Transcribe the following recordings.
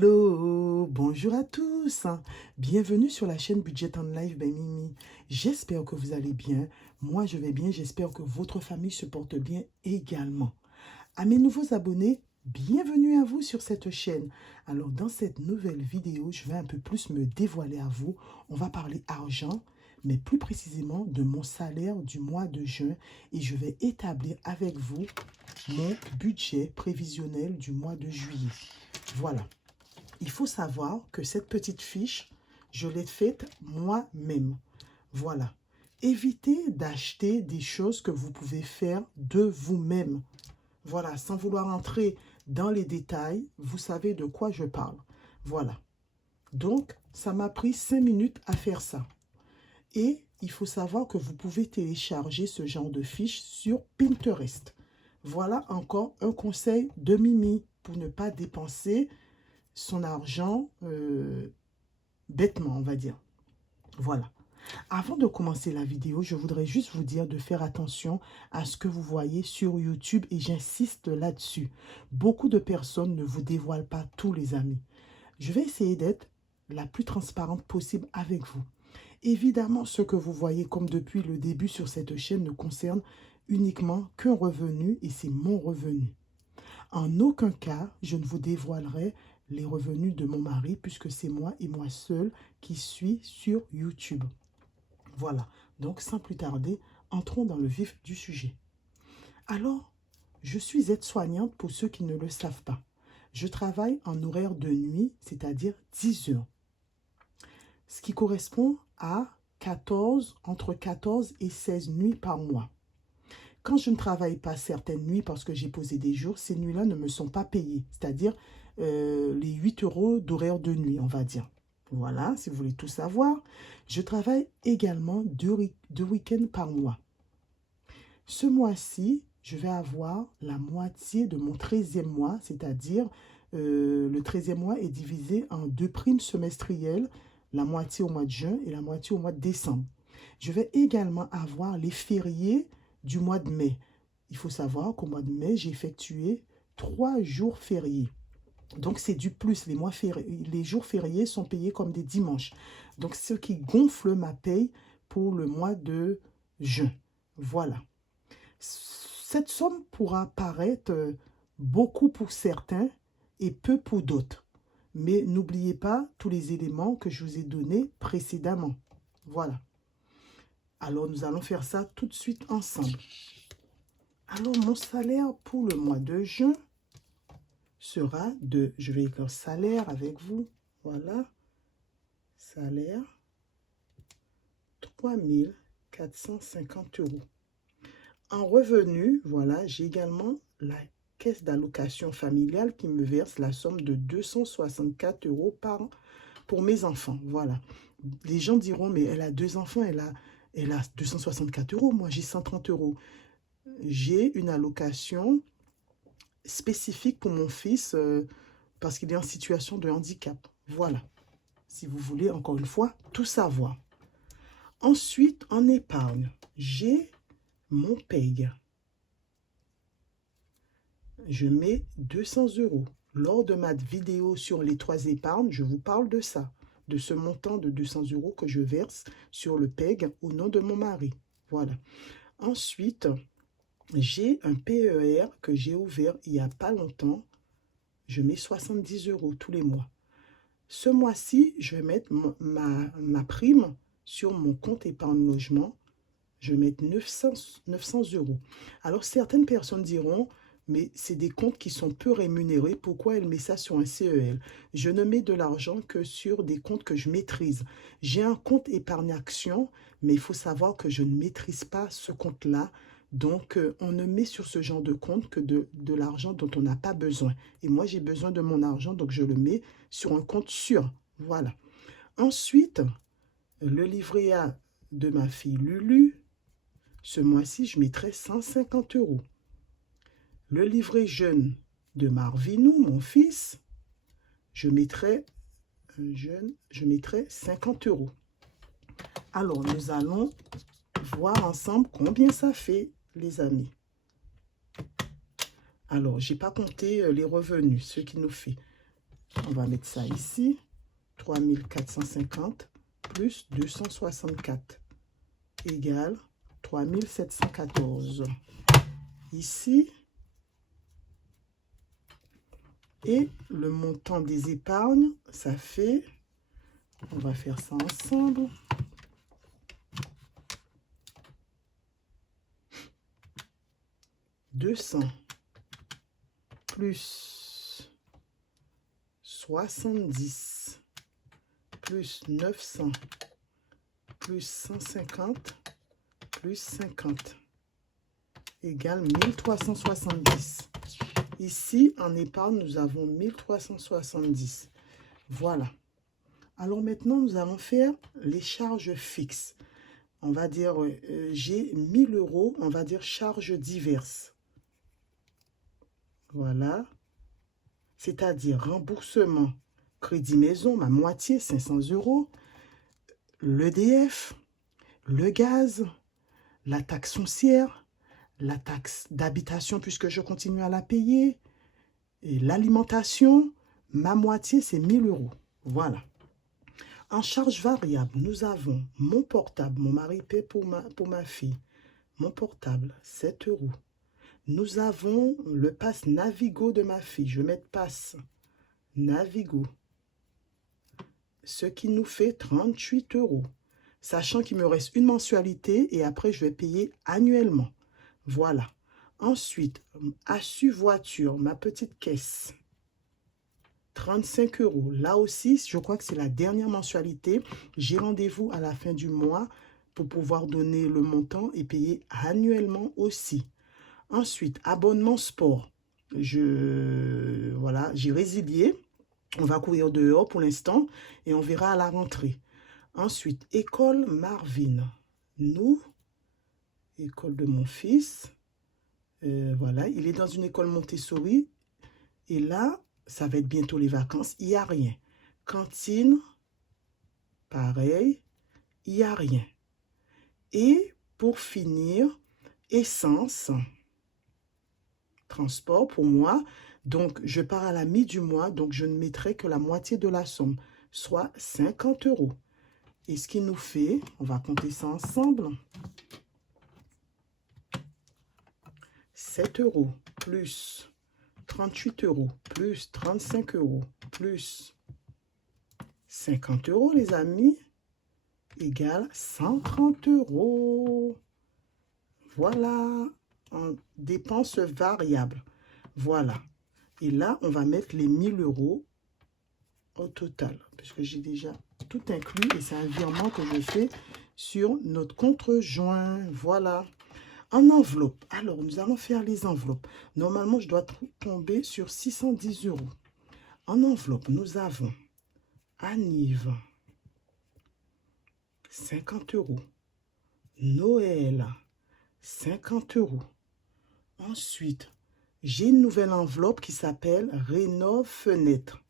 Hello, bonjour à tous. Bienvenue sur la chaîne Budget en Live by Mimi. J'espère que vous allez bien. Moi, je vais bien. J'espère que votre famille se porte bien également. À mes nouveaux abonnés, bienvenue à vous sur cette chaîne. Alors, dans cette nouvelle vidéo, je vais un peu plus me dévoiler à vous. On va parler argent, mais plus précisément de mon salaire du mois de juin. Et je vais établir avec vous mon budget prévisionnel du mois de juillet. Voilà. Il faut savoir que cette petite fiche, je l'ai faite moi-même. Voilà. Évitez d'acheter des choses que vous pouvez faire de vous-même. Voilà, sans vouloir entrer dans les détails, vous savez de quoi je parle. Voilà. Donc, ça m'a pris 5 minutes à faire ça. Et il faut savoir que vous pouvez télécharger ce genre de fiche sur Pinterest. Voilà encore un conseil de Mimi pour ne pas dépenser son argent bêtement, on va dire. Voilà. Avant de commencer la vidéo, je voudrais juste vous dire de faire attention à ce que vous voyez sur YouTube et j'insiste là-dessus. Beaucoup de personnes ne vous dévoilent pas tous les amis. Je vais essayer d'être la plus transparente possible avec vous. Évidemment, ce que vous voyez comme depuis le début sur cette chaîne ne concerne uniquement qu'un revenu et c'est mon revenu. En aucun cas, je ne vous dévoilerai les revenus de mon mari puisque c'est moi et moi seul qui suis sur YouTube. Voilà, donc sans plus tarder, entrons dans le vif du sujet. Alors, je suis aide-soignante pour ceux qui ne le savent pas. Je travaille en horaire de nuit, c'est-à-dire 10 heures, ce qui correspond à entre 14 et 16 nuits par mois. Quand je ne travaille pas certaines nuits parce que j'ai posé des jours, ces nuits-là ne me sont pas payées, c'est-à-dire les 8 euros d'horaire de nuit, on va dire. Voilà, si vous voulez tout savoir. Je travaille également deux week-ends par mois. Ce mois-ci, je vais avoir la moitié de mon 13e mois, c'est-à-dire le 13e mois est divisé en 2 primes semestrielles, la moitié au mois de juin et la moitié au mois de décembre. Je vais également avoir les fériés du mois de mai. Il faut savoir qu'au mois de mai, j'ai effectué 3 jours fériés. Donc, c'est du plus. Les jours fériés sont payés comme des dimanches. Donc, ce qui gonfle ma paye pour le mois de juin. Voilà. Cette somme pourra paraître beaucoup pour certains et peu pour d'autres. Mais n'oubliez pas tous les éléments que je vous ai donnés précédemment. Voilà. Alors, nous allons faire ça tout de suite ensemble. Alors, mon salaire pour le mois de juin sera de, je vais écrire salaire avec vous, voilà, salaire, 3 450 euros. En revenu, voilà, j'ai également la caisse d'allocation familiale qui me verse la somme de 264 euros par an pour mes enfants, voilà. Les gens diront, mais elle a 2 enfants, elle a 264 euros, moi j'ai 130 euros. J'ai une allocation spécifique pour mon fils parce qu'il est en situation de handicap. Voilà, si vous voulez encore une fois tout savoir. Ensuite, en épargne, j'ai mon PEG. Je mets 200 euros. Lors de ma vidéo sur les 3 épargnes, je vous parle de ça, de ce montant de 200 euros que je verse sur le PEG au nom de mon mari. Voilà. Ensuite, j'ai un PER que j'ai ouvert il n'y a pas longtemps. Je mets 70 euros tous les mois. Ce mois-ci, je vais mettre ma prime sur mon compte épargne logement. Je vais mettre 900 euros. Alors, certaines personnes diront, mais c'est des comptes qui sont peu rémunérés. Pourquoi elle met ça sur un CEL? Je ne mets de l'argent que sur des comptes que je maîtrise. J'ai un compte épargne action, mais il faut savoir que je ne maîtrise pas ce compte-là. Donc, on ne met sur ce genre de compte que de l'argent dont on n'a pas besoin. Et moi, j'ai besoin de mon argent, donc je le mets sur un compte sûr. Voilà. Ensuite, le livret A de ma fille Lulu, ce mois-ci, je mettrai 150 euros. Le livret jeune de Marvinou, mon fils, je mettrai 50 euros. Alors, nous allons voir ensemble combien ça fait, les amis. Alors, je n'ai pas compté les revenus, ce qui nous fait On va mettre ça ici. 3450 plus 264 égale 3714. Ici. Et le montant des épargnes, ça fait, on va faire ça ensemble. « 200 plus 70 plus 900 plus 150 plus 50 égale 1370. Ici, en épargne, nous avons 1370. Voilà. Alors maintenant, nous allons faire les charges fixes. On va dire, j'ai 1000 euros, on va dire charges diverses. Voilà. C'est-à-dire remboursement, crédit maison, ma moitié, 500 euros. L'EDF, le gaz, la taxe foncière, la taxe d'habitation puisque je continue à la payer, et l'alimentation, ma moitié, c'est 1000 euros. Voilà. En charge variable, nous avons mon portable, mon mari paie pour ma fille. Mon portable, 7 euros. Nous avons le pass Navigo de ma fille. Je vais mettre pass Navigo. Ce qui nous fait 38 euros. Sachant qu'il me reste une mensualité et après, je vais payer annuellement. Voilà. Ensuite, assu voiture, ma petite caisse. 35 euros. Là aussi, je crois que c'est la dernière mensualité. J'ai rendez-vous à la fin du mois pour pouvoir donner le montant et payer annuellement aussi. Ensuite, abonnement sport. Voilà, j'ai résilié. On va courir dehors pour l'instant et on verra à la rentrée. Ensuite, école Marvin. Nous, école de mon fils. Voilà, il est dans une école Montessori. Et là, ça va être bientôt les vacances. Il n'y a rien. Cantine, pareil, il n'y a rien. Et pour finir, essence, transport pour moi. Donc, je pars à la mi du mois, donc je ne mettrai que la moitié de la somme, soit 50 euros. Et ce qui nous fait, on va compter ça ensemble, 7 euros plus 38 euros plus 35 euros plus 50 euros, les amis, égale 130 euros. Voilà, en dépenses variables. Voilà. Et là, on va mettre les 1000 euros au total, puisque j'ai déjà tout inclus et c'est un virement que je fais sur notre compte joint. Voilà. En enveloppe. Alors, nous allons faire les enveloppes. Normalement, je dois tomber sur 610 euros. En enveloppe, nous avons Anive, 50 euros. Noël, 50 euros. Ensuite, j'ai une nouvelle enveloppe qui s'appelle Rénove Fenêtre.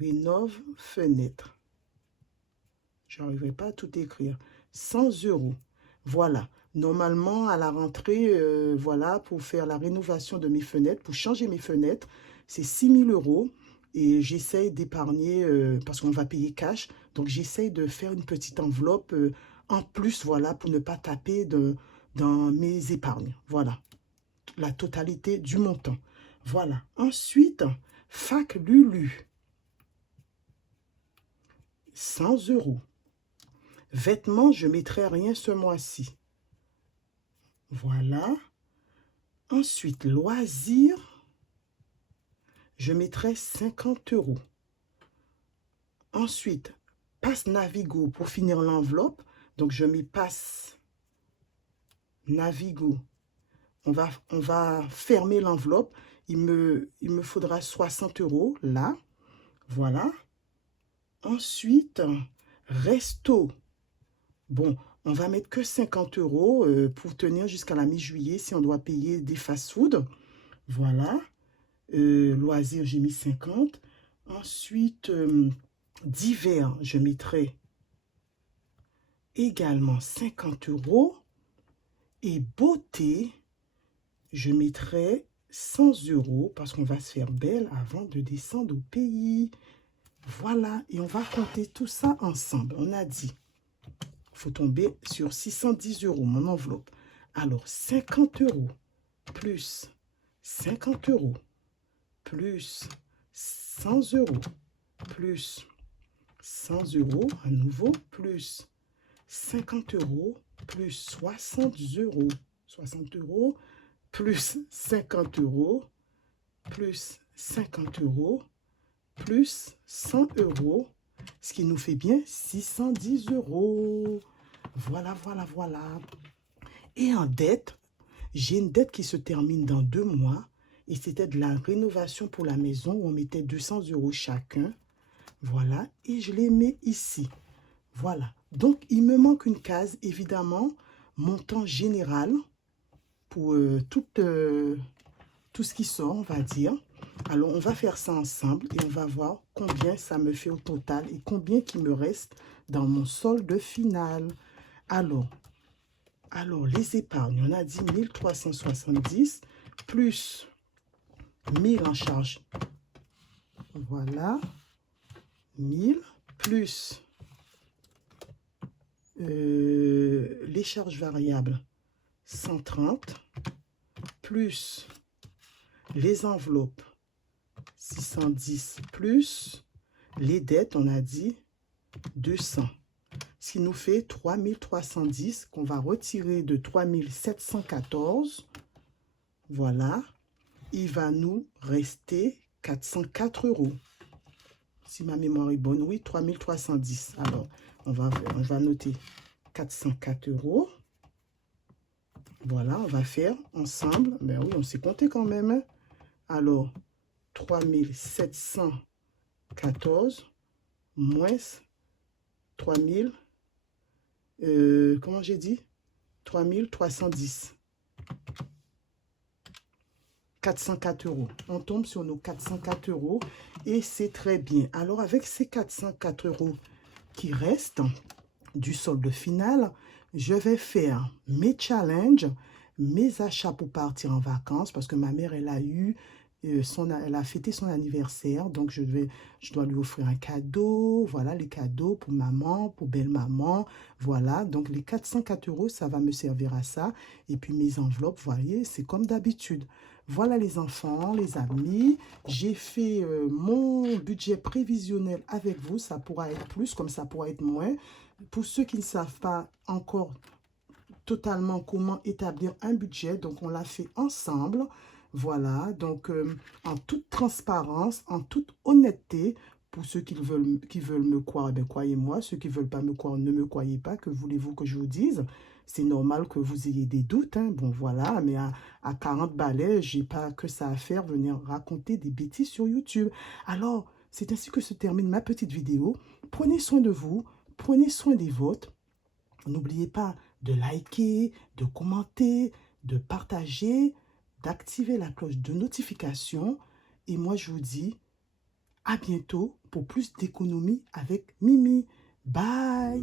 Rénove Fenêtre. Je n'arriverai pas à tout écrire. 100 euros. Voilà. Normalement, à la rentrée, voilà, pour faire la rénovation de mes fenêtres, pour changer mes fenêtres, c'est 6 000 euros. Et j'essaye d'épargner, parce qu'on va payer cash. Donc, j'essaye de faire une petite enveloppe en plus, voilà, pour ne pas taper dans mes épargnes. Voilà. La totalité du montant. Voilà. Ensuite, Fac Lulu. 100 euros. Vêtements, je ne mettrai rien ce mois-ci. Voilà. Ensuite, loisirs, je mettrai 50 euros. Ensuite, passe Navigo pour finir l'enveloppe. Donc, je mets passe Navigo. On va fermer l'enveloppe. Il me faudra 60 euros là. Voilà. Ensuite, resto. Bon, on va mettre que 50 euros pour tenir jusqu'à la mi-juillet si on doit payer des fast-food. Voilà. Loisirs, j'ai mis 50. Ensuite, divers, je mettrai également 50 euros. Et beauté, je mettrai 100 € parce qu'on va se faire belle avant de descendre au pays. Voilà, et on va compter tout ça ensemble. On a dit, il faut tomber sur 610 €, mon enveloppe. Alors, 50 € plus 50 € plus 100 € plus 100 € à nouveau plus 50 € plus 60 €. 60 € plus 50 € plus 50 € plus 100 €, ce qui nous fait bien 610 €. Voilà, voilà, voilà. Et en dette, j'ai une dette qui se termine dans 2 mois. Et c'était de la rénovation pour la maison où on mettait 200 € chacun. Voilà, et je les mets ici. Voilà. Donc, il me manque une case, évidemment, montant général pour tout ce qui sort, on va dire. Alors, on va faire ça ensemble et on va voir combien ça me fait au total et combien qui me reste dans mon solde final. Alors les épargnes, on a dit 1370 plus 1000 en charge. Voilà. 1000 plus les charges variables 130 plus les enveloppes 610 plus les dettes, on a dit 200. Ce qui nous fait 3310 qu'on va retirer de 3714. Voilà. Il va nous rester 404 €. Si ma mémoire est bonne, oui, 3310. Alors, on va noter 404 €. Voilà, on va faire ensemble. Ben oui, on s'est compté quand même. Hein. Alors, 3714 moins 3000, comment j'ai dit? 3310. 404 €. On tombe sur nos 404 € et c'est très bien. Alors, avec ces 404 € qui restent du solde final, je vais faire mes challenges, mes achats pour partir en vacances parce que ma mère, elle a eu elle a fêté son anniversaire, donc je dois lui offrir un cadeau. Voilà les cadeaux pour maman, pour belle-maman. Voilà, donc les 404 €, ça va me servir à ça. Et puis mes enveloppes, vous voyez, c'est comme d'habitude. Voilà les enfants, les amis, j'ai fait mon budget prévisionnel avec vous. Ça pourra être plus, comme ça pourra être moins. Pour ceux qui ne savent pas encore totalement comment établir un budget, donc on l'a fait ensemble. Voilà, donc en toute transparence, en toute honnêteté, pour ceux qui veulent me croire, ben croyez-moi. Ceux qui ne veulent pas me croire, ne me croyez pas. Que voulez-vous que je vous dise? C'est normal que vous ayez des doutes. Hein. Bon, voilà, mais à 40 balais, je n'ai pas que ça à faire, venir raconter des bêtises sur YouTube. Alors, c'est ainsi que se termine ma petite vidéo. Prenez soin de vous, prenez soin des vôtres. N'oubliez pas de liker, de commenter, de partager, d'activer la cloche de notification. Et moi, je vous dis à bientôt pour plus d'économie avec Mimi. Bye!